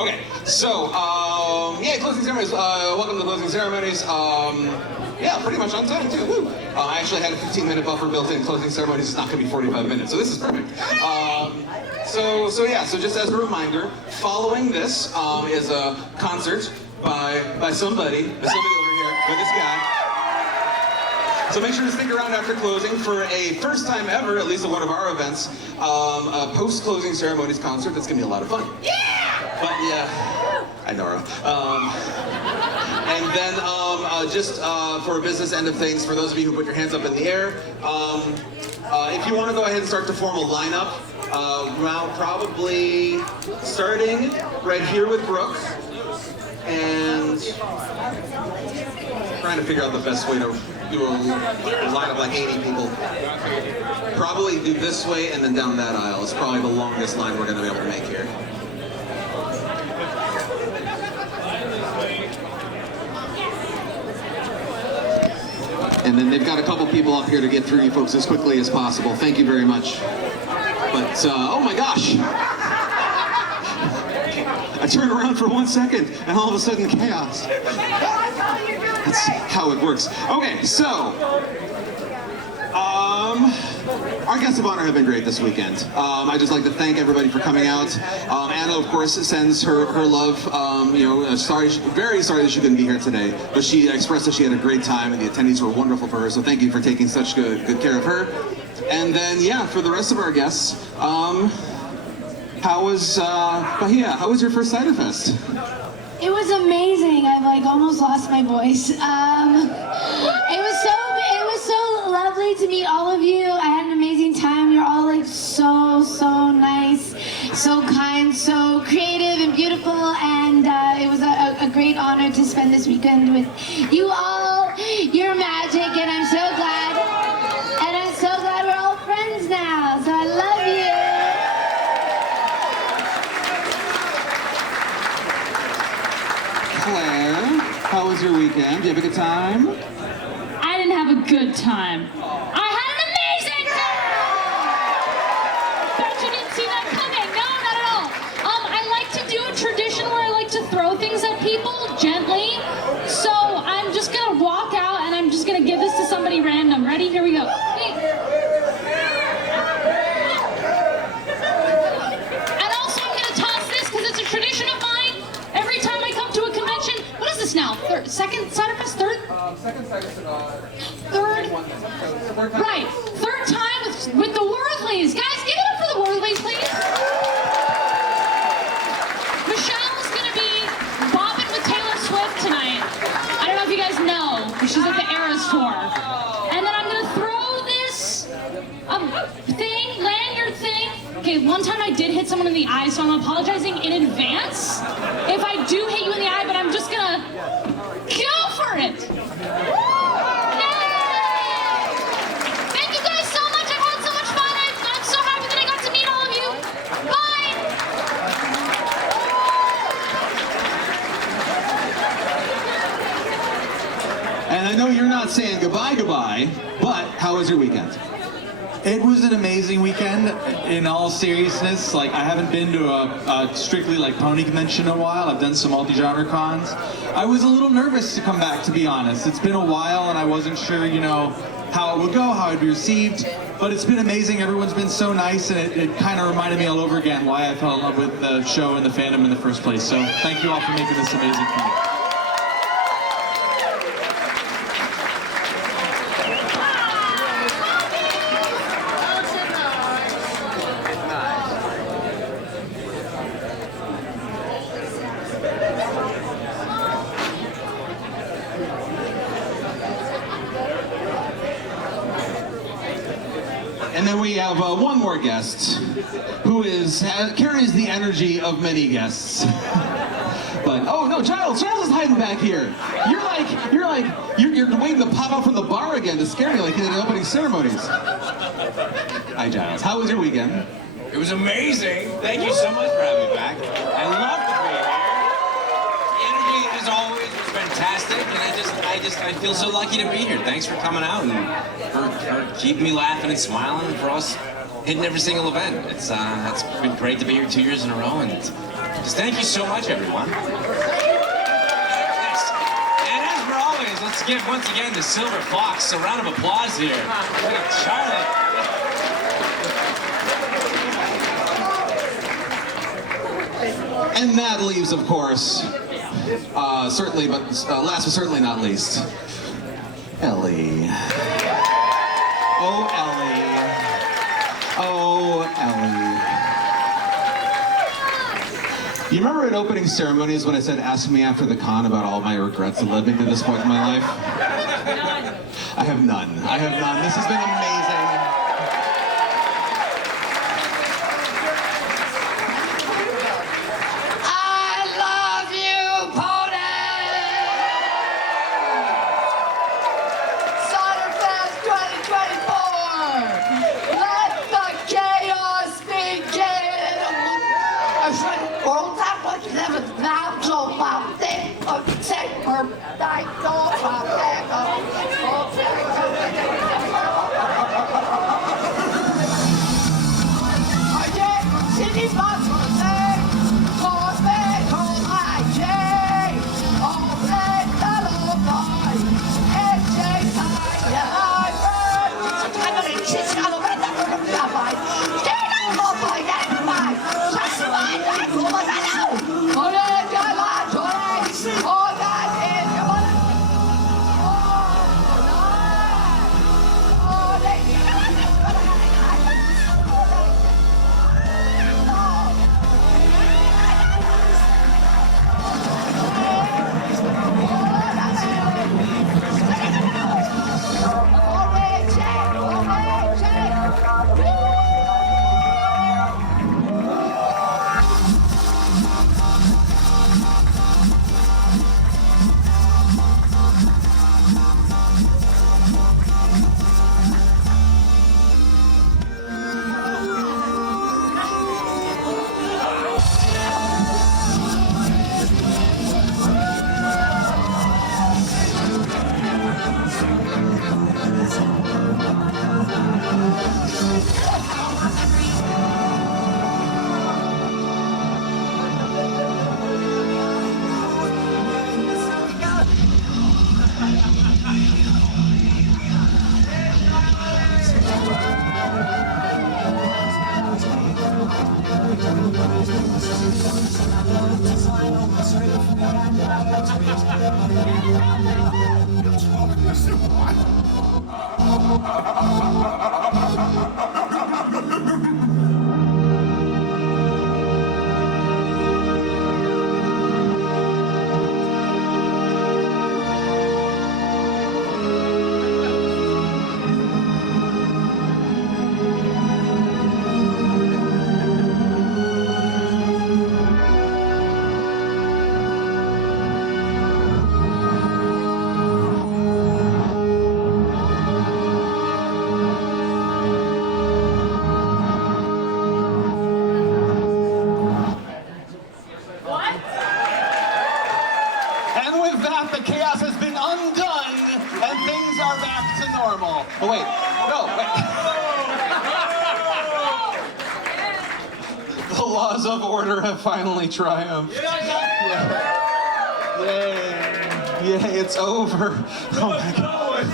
Okay, so, yeah, closing ceremonies. Welcome to closing ceremonies. Yeah, pretty much on time, too. Woo. I actually had a 15-minute buffer built in. Closing ceremonies is not going to be 45 minutes, so this is perfect. So just as a reminder, following this is a concert by somebody over here, by this guy. So make sure to stick around after closing for a first time ever, at least at one of our events, a post-closing ceremonies concert that's gonna be a lot of fun. Yeah! But yeah, I know. And then just for a business end of things, for those of you who put your hands up in the air, if you want to go ahead and start to form a lineup, probably starting right here with Brooke, and trying to figure out the best way to do a line of like 80 people. Probably do this way and then down that aisle. It's probably the longest line we're going to be able to make here. And then they've got a couple people up here to get through you folks as quickly as possible. Thank you very much. But, oh my gosh. I turned around for 1 second and all of a sudden chaos. That's how it works. Okay, so, our guests of honor have been great this weekend. I'd just like to thank everybody for coming out. Anna, of course, sends her love. Very sorry that she couldn't be here today, but she expressed that she had a great time and the attendees were wonderful for her, so thank you for taking such good care of her. And then, yeah, for the rest of our guests, how was Bahia? How was your first Ciderfest? It was amazing. I've like almost lost my voice. It was so lovely to meet all of you. I had an amazing time. You're all like so nice, so kind, so creative and beautiful, and it was a great honor to spend this weekend with you all. You're magic, and I'm so glad. And I'm so glad we're all friends now. So I love you. Claire, how was your weekend? Did you have a good time? I didn't have a good time. I had an amazing time! Bet you didn't see that coming. No, not at all. I like to do a tradition where I like to throw things at people gently. So I'm just gonna walk out and I'm just gonna give this to somebody random. Ready? Here we go. Hey. And also I'm gonna toss this because it's a tradition of mine. Every time I come to a convention, what is this now? Second Ciderfest? Third? Second Ciderfest. Third? Right. Third time with the Worldlies. Guys, give it up for the Worldlies, please. Michelle's gonna be bopping with Taylor Swift tonight. I don't know if you guys know, but she's at the Eras tour. And then I'm gonna throw this thing, lanyard thing. Okay, one time I did hit someone in the eye, so I'm apologizing in advance if I do hit you in the eye, but I'm just gonna go for it. Yay! Thank you guys so much. I've had so much fun. I'm so happy that I got to meet all of you. Bye. And I know you're not saying goodbye, but how was your weekend? It was an amazing weekend. In all seriousness, like I haven't been to a strictly like pony convention in a while. I've done some multi-genre cons. I was a little nervous to come back, to be honest. It's been a while and I wasn't sure, how it would go, how it'd be received. But it's been amazing. Everyone's been so nice, and it kind of reminded me all over again why I fell in love with the show and the fandom in the first place. So thank you all for making this amazing for me. And then we have one more guest who carries the energy of many guests. But oh no, Giles is hiding back here. You're waiting to pop out from the bar again to scare me like in the opening ceremonies. Hi Giles, how was your weekend? It was amazing. Thank you so much for having me back. I love to be here. The energy, as always, was fantastic, and I feel so lucky to be here. Thanks for coming out and for keeping me laughing and smiling, and for us hitting every single event. It's been great to be here 2 years in a row, and Just thank you so much, everyone. Yes. And as for always, let's give once again the Silver Fox a round of applause here. Look at Charlotte. And that leaves, of course, certainly, but last but certainly not least, Ellie. Oh, Ellie. Oh, Ellie. You remember at opening ceremonies when I said, ask me after the con about all my regrets of living to this point in my life? I have none. I have none. This has been amazing. Oh, wait. No, wait. The laws of order have finally triumphed. Yeah. Yay. Yay, it's over. Oh my God.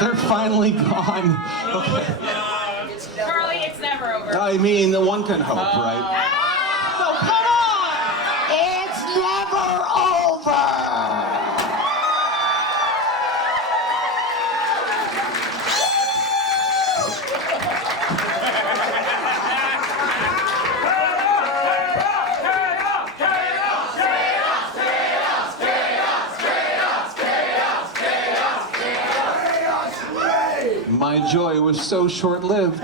They're finally gone. Okay. Charlie, it's never over. I mean, one can hope, right? No, come on! It's never over! My joy was so short-lived.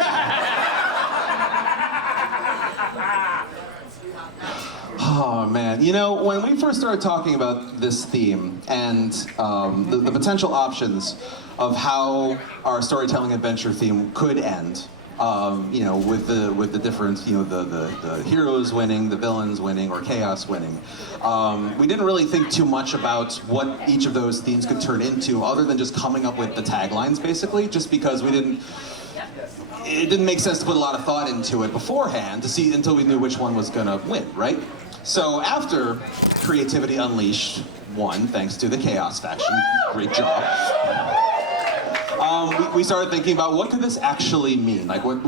Oh man, you know, when we first started talking about this theme and the potential options of how our storytelling adventure theme could end, you know, with the different, you know, the heroes winning, the villains winning, or chaos winning, we didn't really think too much about what each of those themes could turn into, other than just coming up with the taglines, basically, just because we didn't it didn't make sense to put a lot of thought into it beforehand to see until we knew which one was gonna win, right? So after Creativity Unleashed won, thanks to the Chaos faction, great job. We started thinking about what could this actually mean? Like what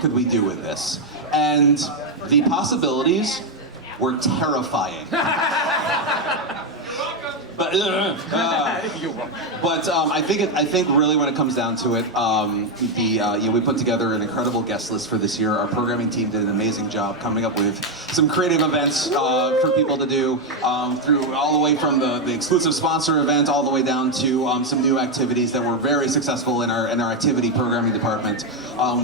could we do with this? And the possibilities were terrifying. But I think really when it comes down to it, we put together an incredible guest list for this year. Our programming team did an amazing job coming up with some creative events for people to do, through all the way from the exclusive sponsor event all the way down to some new activities that were very successful in our activity programming department,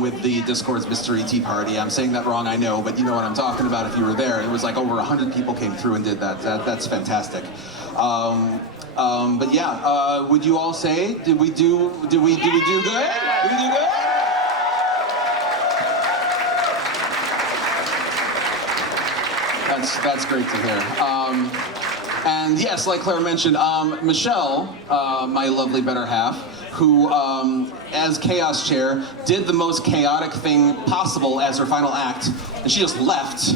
with the Discord's Mystery Tea Party. I'm saying that wrong, I know, but you know what I'm talking about if you were there. It was like over 100 people came through and did that. That's fantastic. But yeah, would you all say, did we do good? Did we do good? That's great to hear. And yes, like Claire mentioned, Michelle, my lovely better half, who, as Chaos Chair, did the most chaotic thing possible as her final act, and she just left.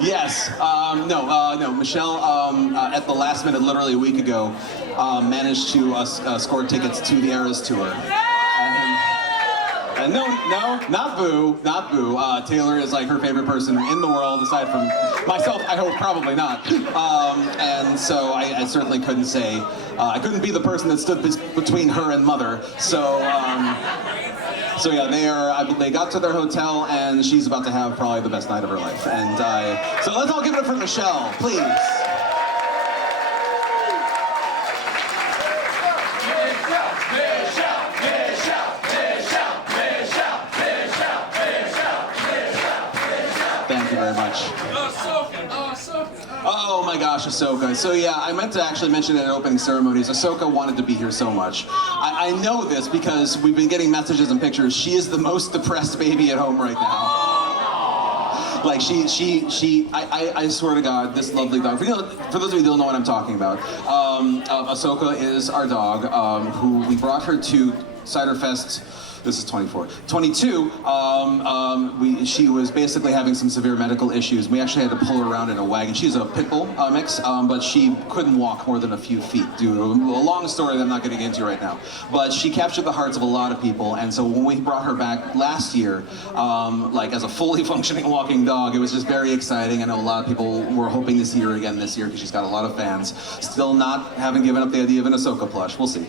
Yes, no, Michelle, at the last minute, literally a week ago, managed to score tickets to the Eras Tour. And no, not Boo. Taylor is like her favorite person in the world, aside from myself, I hope probably not. And so I certainly couldn't say, I couldn't be the person that stood between her and Mother. So yeah, they got to their hotel, and she's about to have probably the best night of her life. And so let's all give it up for Michelle, please. Thank you very much. Oh my gosh, Ahsoka. So yeah, I meant to actually mention it at opening ceremonies. Ahsoka wanted to be here so much. I know this because we've been getting messages and pictures. She is the most depressed baby at home right now. Like I swear to God, this lovely dog. For those of you who don't know what I'm talking about, Ahsoka is our dog, who we brought her to Ciderfest. This is 22. She was basically having some severe medical issues. We actually had to pull her around in a wagon. She's a pit bull mix, but she couldn't walk more than a few feet due to a long story that I'm not getting into right now. But she captured the hearts of a lot of people, and so when we brought her back last year, like as a fully functioning walking dog, it was just very exciting. I know a lot of people were hoping to see her again this year because she's got a lot of fans. Still not having given up the idea of an Ahsoka plush. We'll see.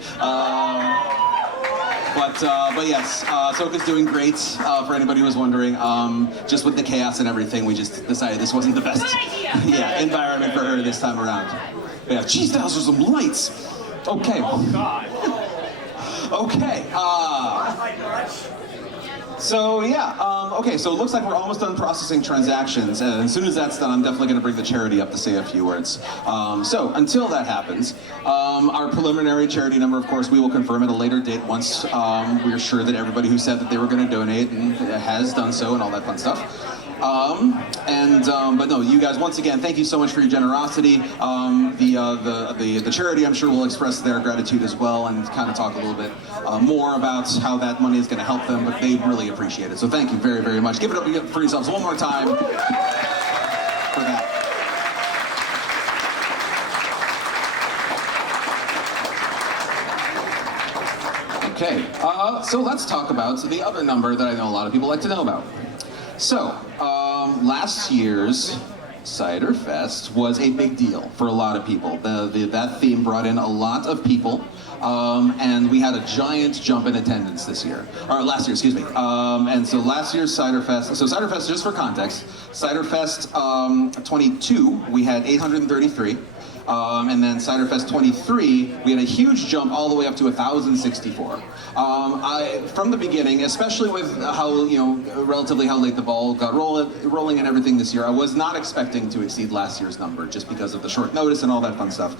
But yes, Ahsoka's doing great, for anybody who was wondering. Just with the chaos and everything, we just decided this wasn't the best environment for her this time around. But yeah, geez, those are some lights. Okay. Oh, God. Okay. So yeah, okay, so it looks like we're almost done processing transactions, and as soon as that's done, I'm definitely going to bring the charity up to say a few words. So until that happens, our preliminary charity number, of course, we will confirm at a later date once we're sure that everybody who said that they were going to donate and has done so and all that fun stuff. But no, you guys, once again, thank you so much for your generosity. The charity, I'm sure, will express their gratitude as well and kind of talk a little bit more about how that money is going to help them, but they really appreciate it. So thank you very, very much. Give it up for yourselves one more time for that. Okay, so let's talk about the other number that I know a lot of people like to know about. So, last year's Ciderfest was a big deal for a lot of people. That theme brought in a lot of people, and we had a giant jump in attendance this year, or last year, excuse me. And so last year's Ciderfest, just for context, Ciderfest 22, we had 833. And then Ciderfest 23, we had a huge jump all the way up to 1,064. From the beginning, especially with how, relatively how late the ball got rolling and everything this year, I was not expecting to exceed last year's number just because of the short notice and all that fun stuff.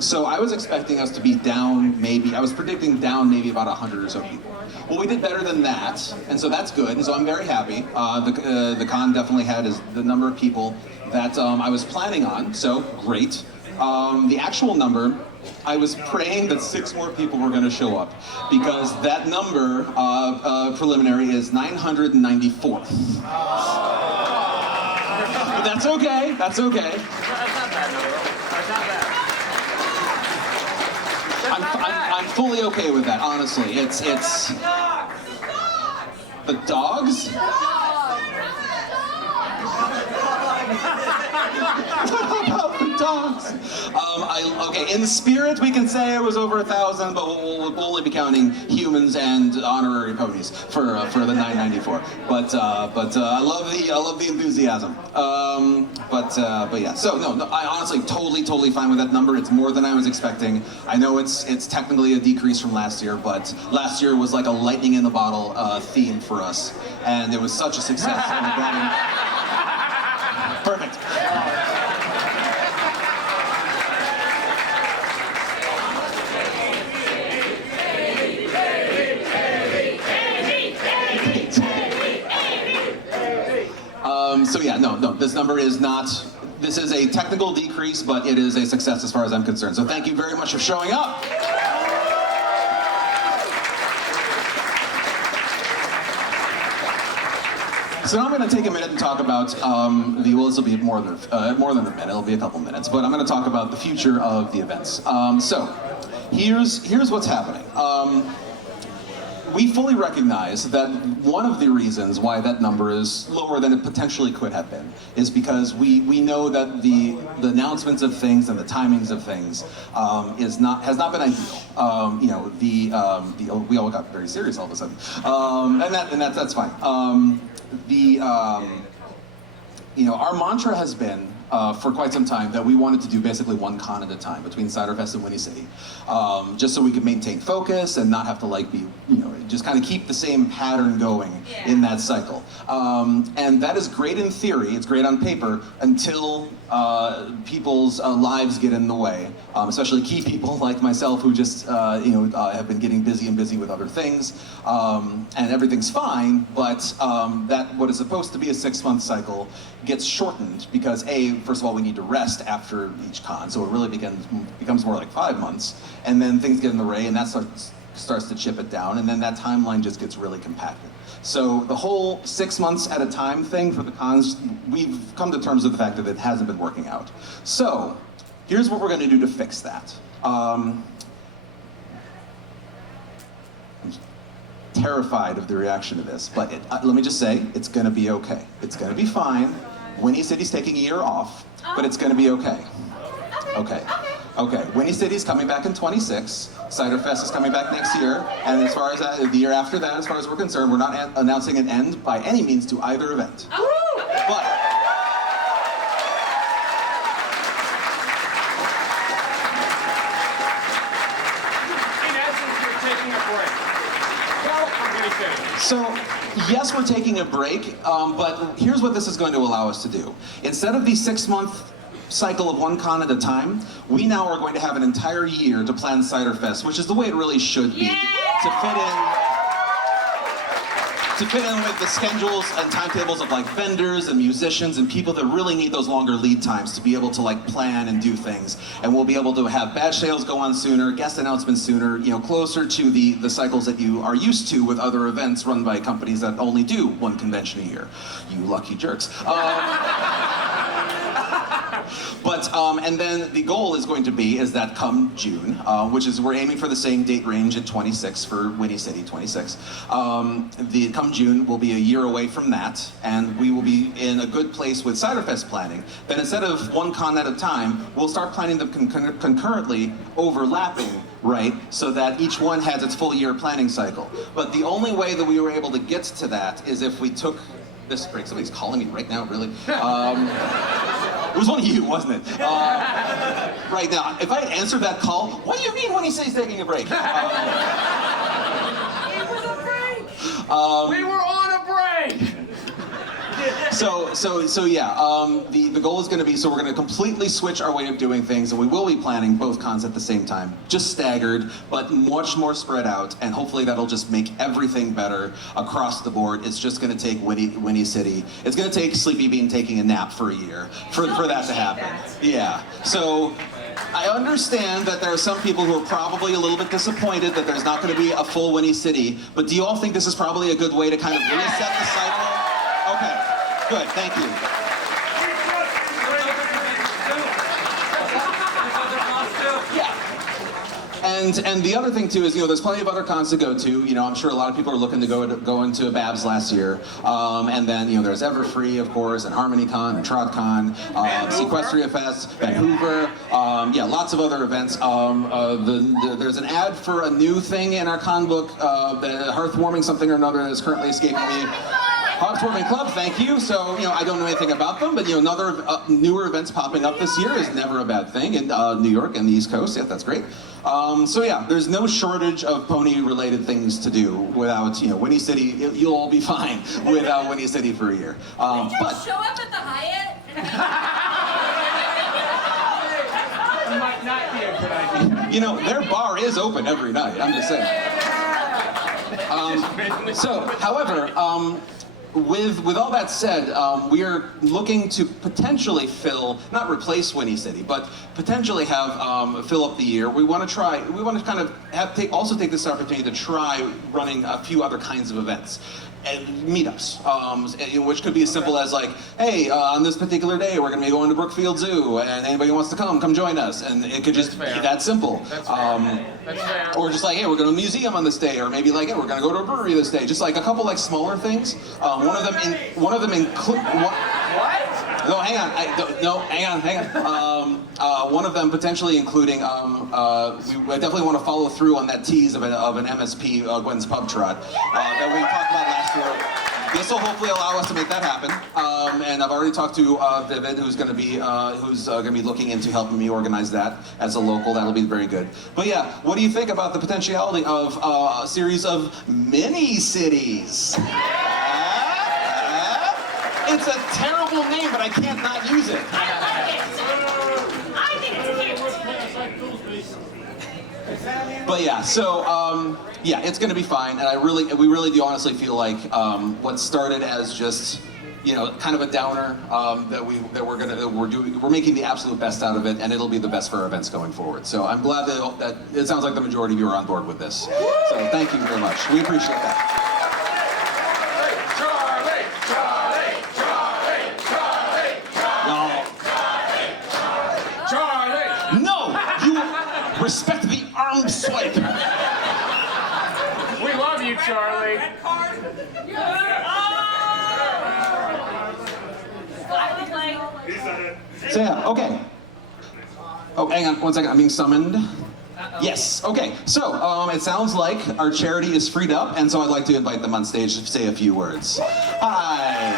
So I was expecting us to be down I was predicting down maybe about 100 or so people. Well, we did better than that, and so that's good, and so I'm very happy. The con definitely had the number of people that I was planning on, so great. The actual number I was praying that 6 more people were going to show up because that number, preliminary, is 994. But that's okay. That's okay. That's not bad number. That's not bad. I'm fully okay with that. Honestly, it's the dogs. What about the dogs? Okay, in spirit we can say it was over 1,000, but we'll only be counting humans and honorary ponies for the 994. But I love the enthusiasm. But yeah. So no, I honestly totally fine with that number. It's more than I was expecting. I know it's technically a decrease from last year, but last year was like a lightning in the bottle theme for us, and it was such a success. And we brought in- Perfect. So yeah, no, this number is not, this is a technical decrease, but it is a success as far as I'm concerned. So thank you very much for showing up. So now I'm going to take a minute and talk about this will be more than a minute, it'll be a couple minutes, but I'm going to talk about the future of the events. So here's what's happening. We fully recognize that one of the reasons why that number is lower than it potentially could have been is because we know that the announcements of things and the timings of things has not been ideal. We all got very serious all of a sudden, and that's fine. Our mantra has been for quite some time that we wanted to do basically one con at a time between Ciderfest and Windy City, just so we could maintain focus and not have to just kind of keep the same pattern going in that cycle. And that is great in theory, it's great on paper, until people's lives get in the way, especially key people like myself who just have been getting busy with other things, and everything's fine, but that what is supposed to be a 6-month cycle gets shortened because first of all, we need to rest after each con, so it really becomes more like 5 months, and then things get in the way, and that starts to chip it down, and then that timeline just gets really compacted. So the whole 6 months at a time thing for the cons, we've come to terms with the fact that it hasn't been working out. So here's what we're going to do to fix that. I'm terrified of the reaction to this, but let me just say, it's going to be okay. It's going to be fine. Windy City's taking a year off, but it's going to be okay. Okay. Windy City's coming back in 26. Ciderfest is coming back next year, and as far as the year after that, as far as we're concerned, we're not announcing an end by any means to either event. But in essence, you're taking a break. Well, I'm going to say. So, yes, we're taking a break, but here's what this is going to allow us to do. Instead of the 6-month cycle of one con at a time, we now are going to have an entire year to plan Ciderfest, which is the way it really should be, to fit in with the schedules and timetables of like vendors and musicians and people that really need those longer lead times to be able to like plan and do things. And we'll be able to have badge sales go on sooner, guest announcements sooner, closer to the cycles that you are used to with other events run by companies that only do one convention a year. You lucky jerks. But and then the goal is going to be that come June, which is we're aiming for the same date range at 26 for Windy City, 26. Come June, we'll be a year away from that, and we will be in a good place with Ciderfest planning. Then instead of one con at a time, we'll start planning them concurrently, overlapping, right? So that each one has its full year planning cycle. But the only way that we were able to get to that is if we took this break. Somebody's calling me right now, really. It was one of you, wasn't it? Right now, if I had answered that call, what do you mean when he says he's taking a break? It was a break! We were on a break! So yeah, the goal is going to be, so we're going to completely switch our way of doing things, and we will be planning both cons at the same time, just staggered, but much more spread out, and hopefully that'll just make everything better across the board. It's just going to take Windy City. It's going to take Sleepy Bean taking a nap for a year for that to happen. Yeah. So I understand that there are some people who are probably a little bit disappointed that there's not going to be a full Winnie City, but do you all think this is probably a good way to kind of reset the cycle? Okay, good, thank you. And the other thing too is, there's plenty of other cons to go to. I'm sure a lot of people are looking to go into Babs last year. And then, there's Everfree, of course, and HarmonyCon, and TrodCon, Sequestria Fest, Vancouver. Lots of other events. There's an ad for a new thing in our con book, the Hearthwarming something or another that is currently escaping me. Hearthwarming Club, thank you. So, I don't know anything about them, but, another newer events popping up this year is never a bad thing in New York and the East Coast. Yeah, that's great. There's no shortage of pony-related things to do without, Winnie City. You'll all be fine without Winnie City for a year. Show up at the Hyatt? It might not be a good idea. Their bar is open every night. I'm just saying. However, with all that said, we are looking to potentially not replace Winnie City, but potentially have fill up the year. We want to kind of also take this opportunity to try running a few other kinds of events. And meetups, which could be as simple as like, hey, on this particular day, we're going to be going to Brookfield Zoo, and anybody who wants to come join us. And it could just be that simple. That's fair. Or just like, hey, we're going to a museum on this day, or maybe like, hey, we're going to go to a brewery this day. Just like a couple like smaller things. One of them include. What? No, hang on. Hang on. One of them potentially including. We definitely want to follow through on that tease of an MSP Gwen's Pub Trot that we talked about last year. This will hopefully allow us to make that happen. And I've already talked to Vivid, who's going to be looking into helping me organize that as a local. That'll be very good. But yeah, what do you think about the potentiality of a series of mini cities? It's a terrible name, but I can't not use it. I like it. I think it's cute. But yeah, it's going to be fine, and we really do honestly feel like what started as just kind of a downer we're making the absolute best out of it, and it'll be the best for our events going forward. So I'm glad that it sounds like the majority of you are on board with this. So thank you very much. We appreciate that. Respect the arm swipe. We love you, Charlie. So yeah, okay. Oh, hang on 1 second. I'm being summoned. Yes. Okay. So it sounds like our charity is freed up, and so I'd like to invite them on stage to say a few words. Hi.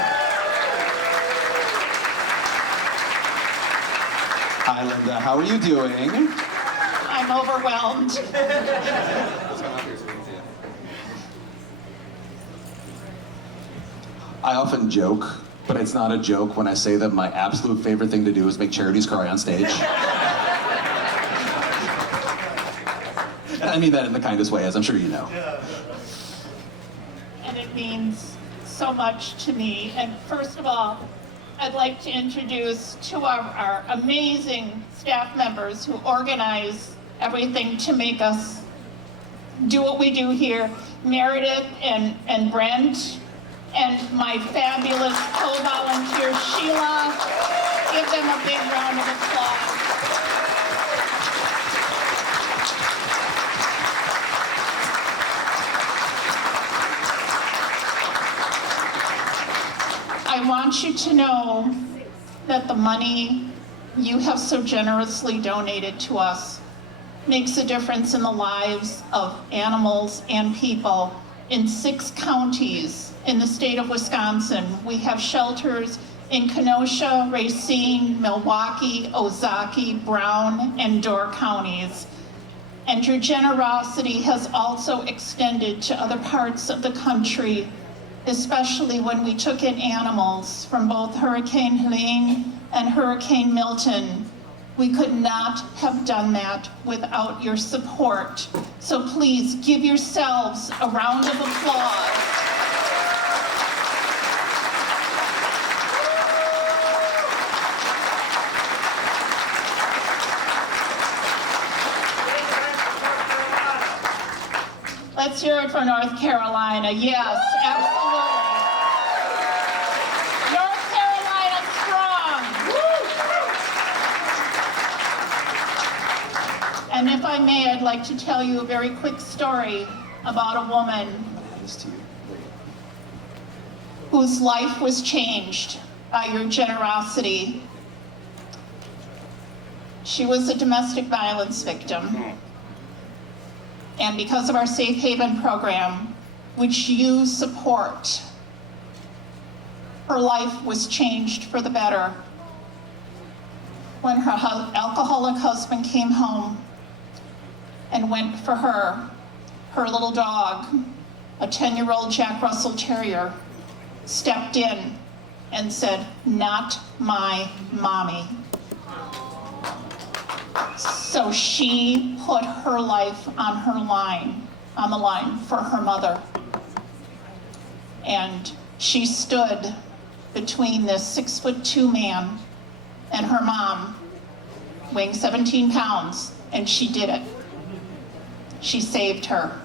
Hi, Linda. How are you doing? I'm overwhelmed. I often joke, but it's not a joke when I say that my absolute favorite thing to do is make charities cry on stage. And I mean that in the kindest way, as I'm sure you know. And it means so much to me. And first of all, I'd like to introduce two of our amazing staff members who organize everything to make us do what we do here. Meredith and Brent, and my fabulous co-volunteer Sheila. Give them a big round of applause. I want you to know that the money you have so generously donated to us makes a difference in the lives of animals and people in 6 counties in the state of Wisconsin. We have shelters in Kenosha, Racine, Milwaukee, Ozaukee, Brown, and Door counties. And your generosity has also extended to other parts of the country, especially when we took in animals from both Hurricane Helene and Hurricane Milton. We could not have done that without your support. So please give yourselves a round of applause. Let's hear it for North Carolina. Yes, absolutely. North Carolina strong. And if I may, I'd like to tell you a very quick story about a woman whose life was changed by your generosity. She was a domestic violence victim. And because of our Safe Haven program, which you support, her life was changed for the better. When her alcoholic husband came home and went for her little dog, a 10-year-old Jack Russell Terrier, stepped in and said, "Not my mommy." So she put her life on the line for her mother. And she stood between this 6'2" man and her mom, weighing 17 pounds, and she did it. She saved her.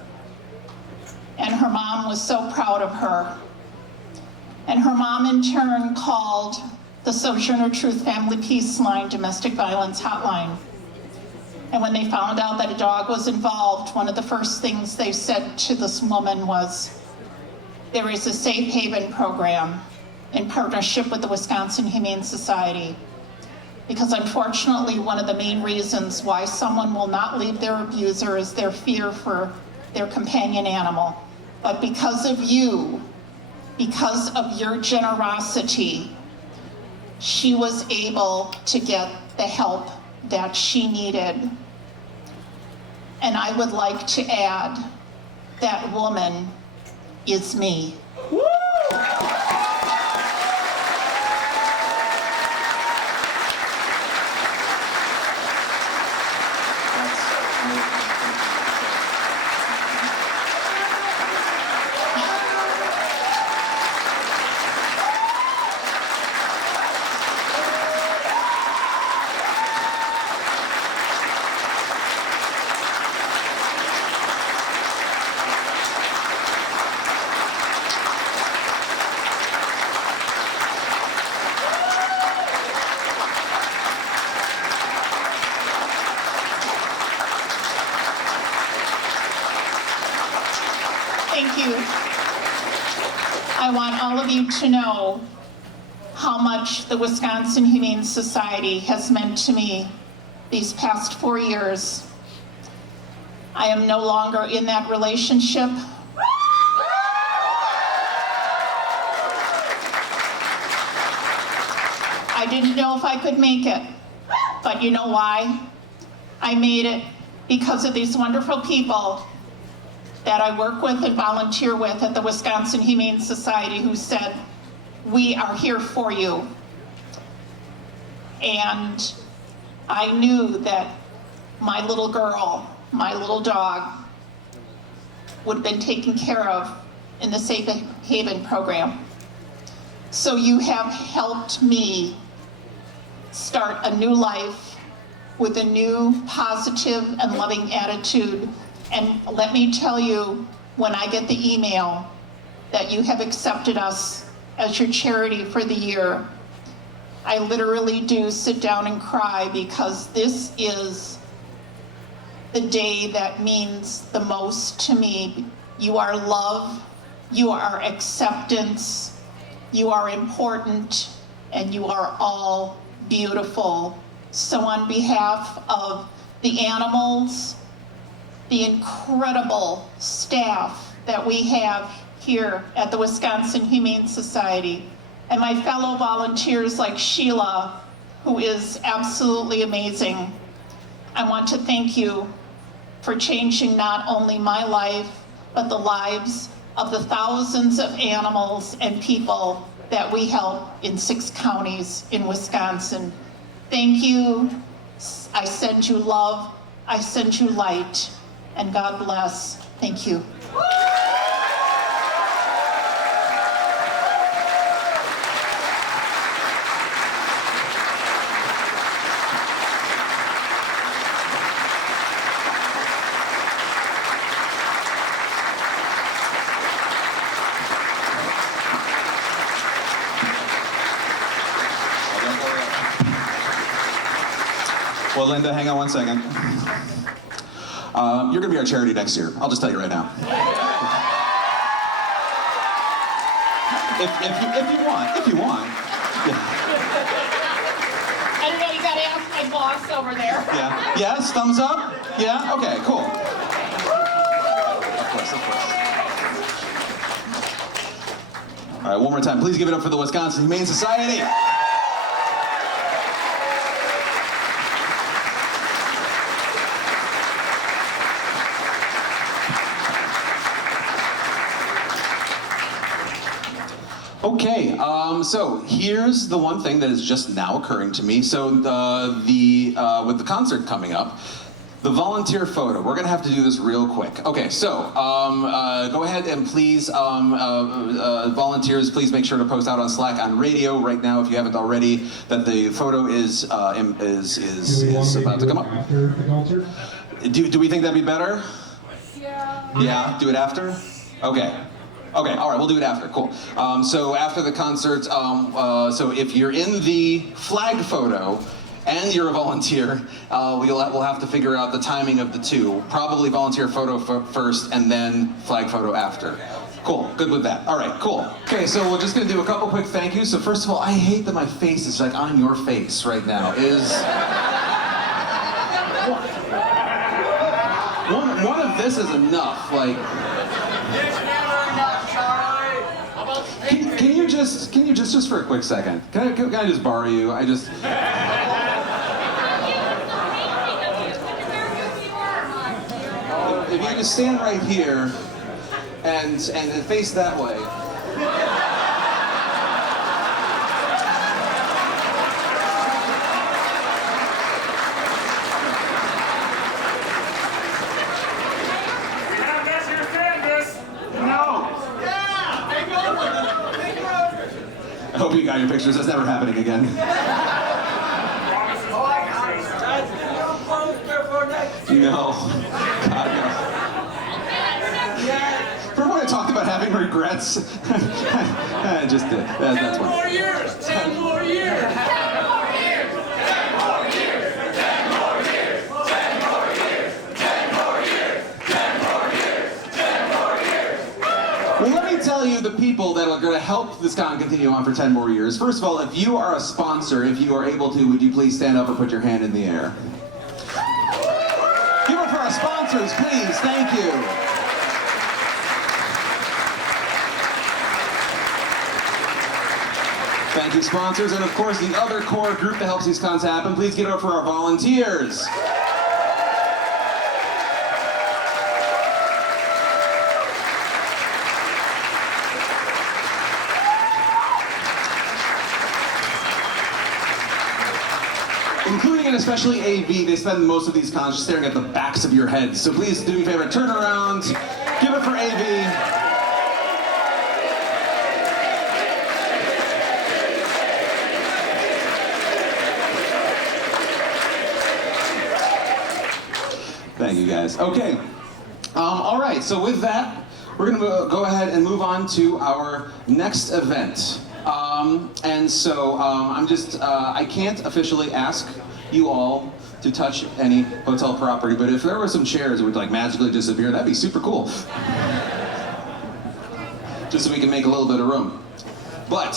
And her mom was so proud of her. And her mom in turn called the Sojourner Truth Family Peace Line domestic violence hotline. And when they found out that a dog was involved, one of the first things they said to this woman was, there is a Safe Haven program in partnership with the Wisconsin Humane Society. Because unfortunately, one of the main reasons why someone will not leave their abuser is their fear for their companion animal. But because of you, because of your generosity, she was able to get the help that she needed. And I would like to add, that woman is me. Thank you. I want all of you to know how much the Wisconsin Humane Society has meant to me these past 4 years. I am no longer in that relationship. I didn't know if I could make it, but you know why? I made it because of these wonderful people that I work with and volunteer with at the Wisconsin Humane Society who said, we are here for you. And I knew that my little girl, my little dog, would have been taken care of in the Safe Haven program. So you have helped me start a new life with a new positive and loving attitude. And let me tell you, when I get the email that you have accepted us as your charity for the year, I literally do sit down and cry, because this is the day that means the most to me. You are love, you are acceptance, you are important, and you are all beautiful. So on behalf of the animals, the incredible staff that we have here at the Wisconsin Humane Society, and my fellow volunteers like Sheila, who is absolutely amazing, I want to thank you for changing not only my life, but the lives of the thousands of animals and people that we help in 6 counties in Wisconsin. Thank you. I send you love. I send you light. And God bless. Thank you. Well, Linda, hang on one second. You're gonna be our charity next year. I'll just tell you right now. If you want. Yeah. I don't know, you gotta ask my boss over there. Yeah. Yes, thumbs up? Yeah? Okay, cool. Of course. All right, one more time. Please give it up for the Wisconsin Humane Society. Okay, so here's the one thing that is just now occurring to me. So with the concert coming up, the volunteer photo, we're gonna have to do this real quick. Okay, so go ahead and please, volunteers, please make sure to post out on Slack on radio right now if you haven't already that the photo is about to come up. After the concert? Do we think that'd be better? Yeah. Yeah, do it after? Okay. Okay, all right, we'll do it after, cool. So after the concert, so if you're in the flag photo and you're a volunteer, we'll have to figure out the timing of the two. Probably volunteer photo first and then flag photo after. Cool, good with that. All right, cool. Okay, so we're just gonna do a couple quick thank yous. So first of all, I hate that my face is like on your face right now. One of this is enough, like. Can you just for a quick second? Can I just borrow you? If you just stand right here and face that way. I hope you got your pictures. That's never happening again. No. God, no. Remember when I talked about having regrets? I just did. That's 10 one. more years! 10 more years! 10 more years! 10 more years! 10 more years! 10 more years! 10 more years! 10 more years! 10 more years! Well, let me tell you the people that are going to help this con continue on for 10 more years. First of all, if you are a sponsor, if you are able to, would you please stand up or put your hand in the air? Give it for our sponsors, please. Thank you. Thank you, sponsors. And of course, the other core group that helps these cons happen, please give it up for our volunteers. Including and especially AV, they spend most of these cons just staring at the backs of your heads. So please do me a favor, turn around, give it for AV. Thank you guys. Okay, all right, so with that, we're gonna go ahead and move on to our next event. I can't officially ask you all to touch any hotel property, but if there were some chairs that would like magically disappear, that'd be super cool. Just so we can make a little bit of room. But